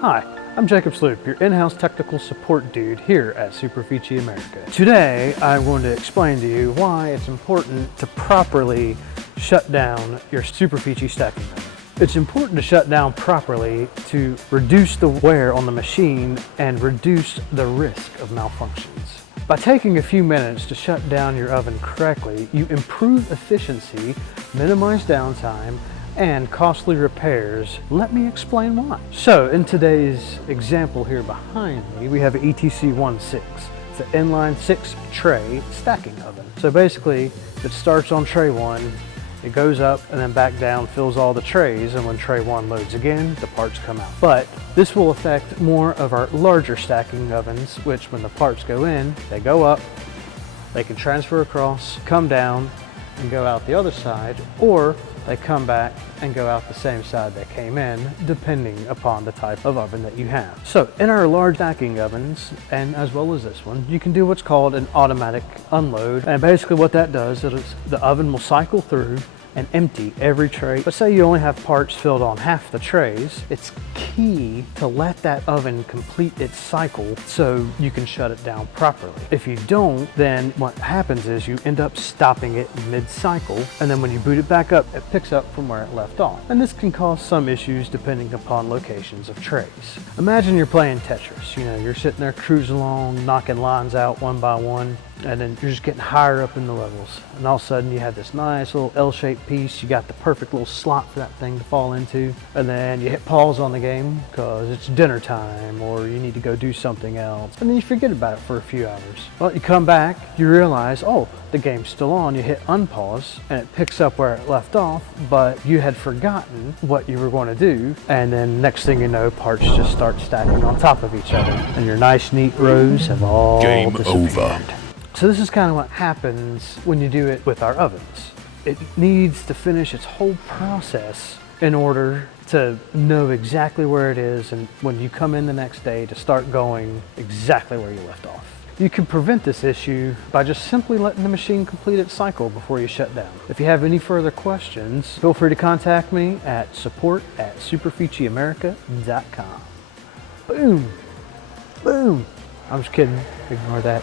Hi, I'm Jacob Sloop, your in-house technical support dude here at Superfici America. Today, I'm going to explain to you why it's important to properly shut down your Superfici stacking oven. It's important to shut down properly to reduce the wear on the machine and reduce the risk of malfunctions. By taking a few minutes to shut down your oven correctly, you improve efficiency, minimize downtime, and costly repairs. Let me explain why. So in today's example here behind me, we have an ETC16. It's an inline 6 tray stacking oven. So basically it starts on tray 1, it goes up and then back down, fills all the trays, and when tray 1 loads again, the parts come out. But this will affect more of our larger stacking ovens, which when the parts go in, they go up, they can transfer across, come down, and go out the other side, or they come back and go out the same side they came in, depending upon the type of oven that you have. So in our large stacking ovens, and as well as this one, you can do what's called an automatic unload. And basically what that does is the oven will cycle through and empty every tray. But say you only have parts filled on half the trays, it's key to let that oven complete its cycle so you can shut it down properly. If you don't, then what happens is you end up stopping it mid-cycle, and then when you boot it back up, it picks up from where it left off. And this can cause some issues depending upon locations of trays. Imagine you're playing Tetris. You know, you're sitting there cruising along, knocking lines out one by one, and then you're just getting higher up in the levels. And all of a sudden you have this nice little L-shaped piece. You got the perfect little slot for that thing to fall into. And then you hit pause on the game because it's dinner time or you need to go do something else. And then you forget about it for a few hours. Well, you come back, you realize, oh, the game's still on. You hit unpause and it picks up where it left off, but you had forgotten what you were going to do. And then next thing you know, parts just start stacking on top of each other. And your nice, neat rows have all disappeared. Over. So this is kind of what happens when you do it with our ovens. It needs to finish its whole process in order to know exactly where it is, and when you come in the next day to start going exactly where you left off. You can prevent this issue by just simply letting the machine complete its cycle before you shut down. If you have any further questions, feel free to contact me at support@superficiamerica.com. Boom! Boom! I'm just kidding. Ignore that.